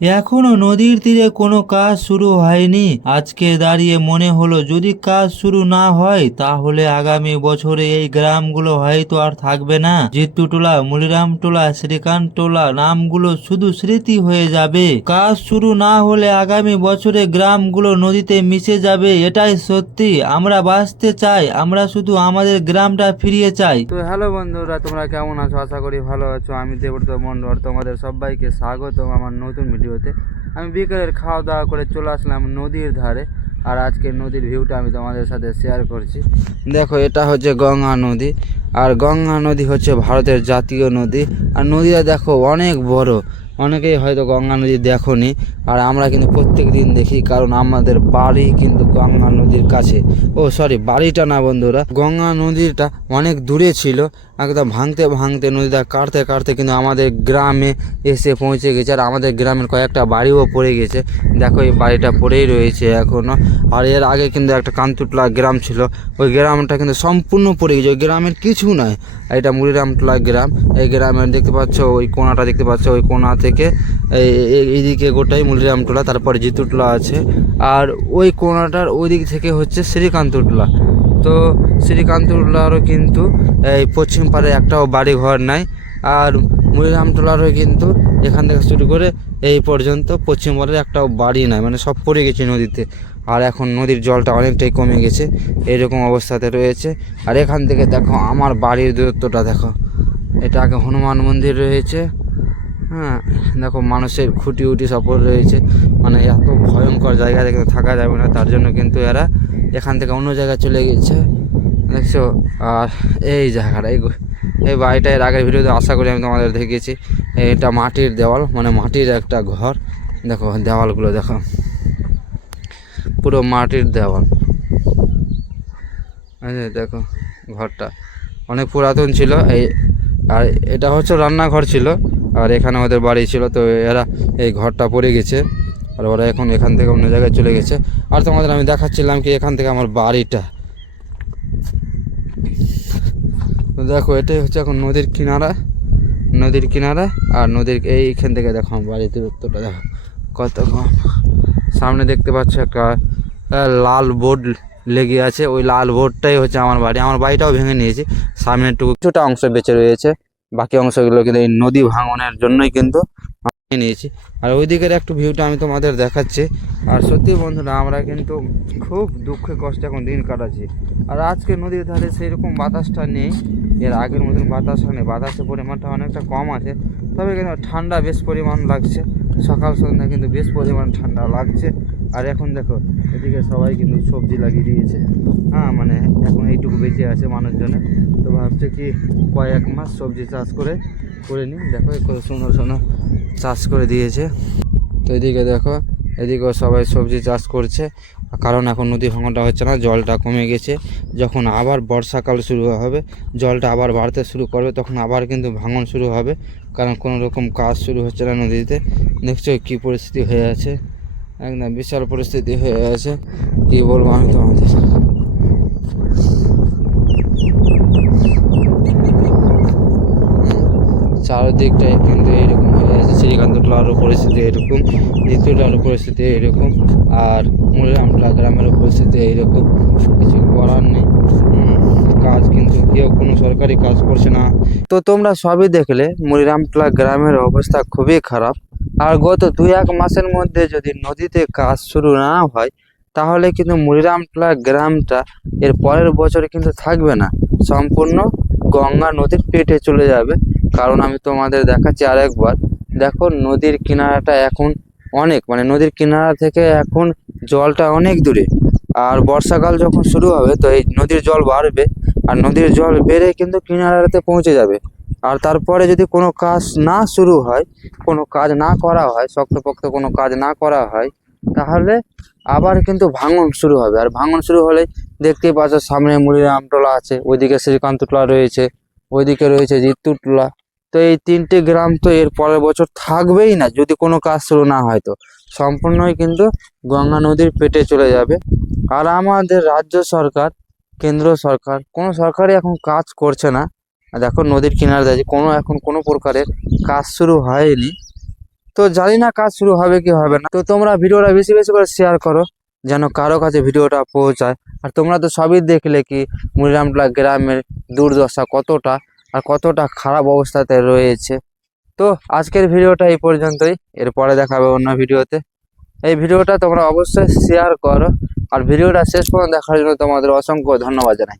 এখনো নদীর তীরে কোনো কাজ শুরু হয়নি। আজকে দাঁড়িয়ে মনে হলো যদি কাজ শুরু না হয় তাহলে আগামী বছরে এই গ্রামগুলো হয়তো আর থাকবে না। জিত্তুটোলা, মুলিরামটোলা, শ্রীকান্তটোলা নামগুলো শুধু স্মৃতি হয়ে যাবে। কাজ শুরু না হলে আগামী বছরে গ্রামগুলো নদীতে মিশে যাবে, এটাই সত্যি। আমরা বাঁচতে চাই, আমরা শুধু আমাদের গ্রামটা ফিরিয়ে চাই। তো হ্যালো বন্ধুরা, তোমরা কেমন আছো? আশা করি ভালো আছো। আমি দেবব্রত মন্ডল, তোমাদের সবাইকে স্বাগতম আমার নতুন ভিডিওতে। আমি বিকেলের খাওয়া দাওয়া করে চলে আসলাম নদীর ধারে, আর আজকে নদীর ভিউটা আমি তোমাদের সাথে শেয়ার করছি। দেখো, এটা হচ্ছে গঙ্গা নদী, আর গঙ্গা নদী হচ্ছে ভারতের জাতীয় নদী। আর নদীটা দেখো অনেক বড়। অনেকেই হয়তো গঙ্গা নদী দেখোনি, আর আমরা কিন্তু প্রত্যেক দিন দেখি, কারণ আমাদের বাড়ি কিন্তু গঙ্গা নদীর কাছে। ও সরি, বাড়িটা না বন্ধুরা, গঙ্গা নদীটা অনেক দূরে ছিল। একদম ভাঙতে ভাঙতে নদীটা কাটতে কাটতে কিন্তু আমাদের গ্রামে এসে পৌঁছে গেছে, আর আমাদের গ্রামের কয়েকটা বাড়িও পড়ে গেছে। দেখো, এই বাড়িটা পড়েই রয়েছে এখনো। আর এর আগে কিন্তু একটা কান্তুটলা গ্রাম ছিল, ওই গ্রামটা কিন্তু সম্পূর্ণ পড়ে গেছে, ওই গ্রামের কিছু নাই। এটা মুলিরামটোলা গ্রাম। এই গ্রামের দেখতে পাচ্ছ, ওই কোনাটা দেখতে পাচ্ছ, ওই কোনা থেকে এইদিকে গোটাই মুলিরামটোলা, তারপরে জিতুটোলা আছে। আর ওই কোনাটার ওই দিক থেকে হচ্ছে শ্রীকান্তটোলা। তো শ্রীকান্তটোলারও কিন্তু এই পশ্চিম পাড়ে একটাও বাড়ি ঘর নাই। আর মুলিরামটোলারও কিন্তু এখান থেকে শুরু করে এই পর্যন্ত পশ্চিম পাড়ে একটাও বাড়ি নাই, মানে সব পড়ে গেছে নদীতে। আর এখন নদীর জলটা অনেকটাই কমে গেছে, এইরকম অবস্থাতে রয়েছে। আর এখান থেকে দেখো আমার বাড়ির দূরত্বটা দেখো। এটা আগে হনুমান মন্দির রয়েছে, হ্যাঁ। দেখো মানুষের খুঁটি উটি সব রয়েছে, মানে এত ভয়ঙ্কর জায়গাতে কিন্তু থাকা যাবে না, তার জন্য কিন্তু এরা এখান থেকে অন্য জায়গায় চলে গেছে, দেখছো। আর এই জায়গাটা, এই বাড়িটা এর আগের ভিডিওতে আশা করি আমি তোমাদের দেখিয়েছি। এটা মাটির দেওয়াল, মানে মাটির একটা ঘর। দেখো দেওয়ালগুলো দেখো, পুরো মাটির দেওয়াল। দেখো ঘরটা অনেক পুরাতন ছিল। এই আর এটা হচ্ছে রান্নাঘর ছিল, আর এখানে আমাদের বাড়ি ছিল। তো এরা এই ঘরটা পড়ে গেছে, আর ওরা এখন এখান থেকে অন্য জায়গায় চলে গেছে। আর তোমাদের আমি দেখাচ্ছিলাম কি এখান থেকে আমার বাড়িটা। তো দেখো, এটাই হচ্ছে এখন নদীর কিনারা, নদীর কিনারা। আর নদীর এইখান থেকে দেখো আমার বাড়ির দূরত্বটা দেখো কত কম। সামনে দেখতে পাচ্ছ একটা লাল বোর্ড লেগে আছে, ওই লাল বোর্ডটাই হচ্ছে আমার বাড়ি। আমার বাড়িটাও ভেঙে নিয়েছি, সামনে একটু কিছুটা অংশ বেঁচে রয়েছে, বাকি অংশগুলো কিন্তু এই নদী ভাঙনের জন্যই কিন্তু আমি নিয়েছি। আর ওই দিকের একটু ভিউটা আমি তোমাদের দেখাচ্ছি। আর সত্যি বন্ধুরা, আমরা কিন্তু খুব দুঃখে কষ্টে এখন দিন কাটাচ্ছি। আর আজকে নদীর ধারে সেই রকম বাতাসটা নেই, এর আগের মতন বাতাসটা নেই, বাতাসের পরিমাণটা অনেকটা কম আছে। তবে কিন্তু ঠান্ডা বেশ পরিমাণ লাগছে, সকাল সন্ধ্যা কিন্তু বেশ পরিমাণ ঠান্ডা লাগছে। আর এখন দেখো, এদিকে সবাই কিন্তু সবজি লাগিয়ে দিয়েছে, হ্যাঁ, মানে এখন এইটুকু বেঁচে আছে মানুষজনের। তো ভাবছে কি কয়েক মাস সবজি চাষ করে নিই। দেখো কত সুন্দর সুন্দর চাষ করে দিয়েছে। তো এদিকে দেখো, এদিকেও সবাই সবজি চাষ করছে, কারণ এখন নদী ভাঙনটা হচ্ছে না, জলটা কমে গেছে। যখন আবার বর্ষাকাল শুরু হবে, জলটা আবার বাড়তে শুরু করবে, তখন আবার কিন্তু ভাঙন শুরু হবে, কারণ কোনো রকম কাজ শুরু হচ্ছে না নদীতে। দেখছো কী পরিস্থিতি হয়ে আছে, একদম বিশাল পরিস্থিতি হয়ে আছে, কি বলবো আমি তোমাদের। চারদিকটাই কিন্তু এইরকম হয়ে আছে, শ্রীকান্তটোলারও পরিস্থিতি এরকম, দ্বিতীয়টারও পরিস্থিতি এইরকম, আর মুলিরামটোলা গ্রামেরও পরিস্থিতি এইরকম। কিছু করার নেই, কাজ কিন্তু কেউ কোনো সরকারি কাজ করছে না। তো তোমরা সবই দেখলে মুলিরামটোলা গ্রামের অবস্থা খুবই খারাপ। আর গত 2-1 মাসের মধ্যে যদি নদীতে কাজ শুরু না হয়, তাহলে কিন্তু মুলিরামটোলা গ্রামটা এর পরের বছরে কিন্তু থাকবে না, সম্পূর্ণ গঙ্গা নদীর পেটে চলে যাবে। কারণ আমি তোমাদের দেখাচ্ছি আরেকবার, দেখো নদীর কিনারাটা এখন অনেক, মানে নদীর কিনারা থেকে এখন জলটা অনেক দূরে। আর বর্ষাকাল যখন শুরু হবে, তো এই নদীর জল বাড়বে, আর নদীর জল বেড়ে কিন্তু কিনারাতে পৌঁছে যাবে। আর তারপরে যদি কোনো কাজ না শুরু হয়, কোনো কাজ না করা হয়, শক্তপোক্ত কোনো কাজ না করা হয়, তাহলে আবার কিন্তু ভাঙন শুরু হবে। আর ভাঙন শুরু হলে দেখতেই পাচ্ছ সামনে মুলিরামটোলা আছে, ওইদিকে শ্রীকান্তটোলা রয়েছে, ওইদিকে রয়েছে জিত্তুটোলা। তো এই 3টে গ্রাম তো এর পরের বছর থাকবেই না, যদি কোনো কাজ শুরু না হয়, তো সম্পূর্ণই কিন্তু গঙ্গা নদীর পেটে চলে যাবে। আর আমাদের রাজ্য সরকার, কেন্দ্র সরকার, কোনো সরকারই এখন কাজ করছে না। দেখো নদীর কিনারে দাঁড়িয়ে এখন কোনো প্রকারের কাজ শুরু হয়নি। তো তো জানি না কাজ শুরু হবে কি হবে না। তো তোমরা ভিডিওটা বেশি বেশি করে শেয়ার করো যেন কারো কাছে ভিডিওটা পৌঁছায়। আর তোমরা তো সবই দেখলে কি মনিরামটোলা গ্রামের দুর্দশা কতটা আর কতটা খারাপ অবস্থাতে রয়েছে। তো আজকের ভিডিওটা এই পর্যন্তই, এরপরে দেখাবে অন্য ভিডিওতে। এই ভিডিওটা তোমরা অবশ্যই শেয়ার করো আর ভিডিওটা শেষ পর্যন্ত দেখার জন্য তোমাদের অসংখ্য ধন্যবাদ জানাই।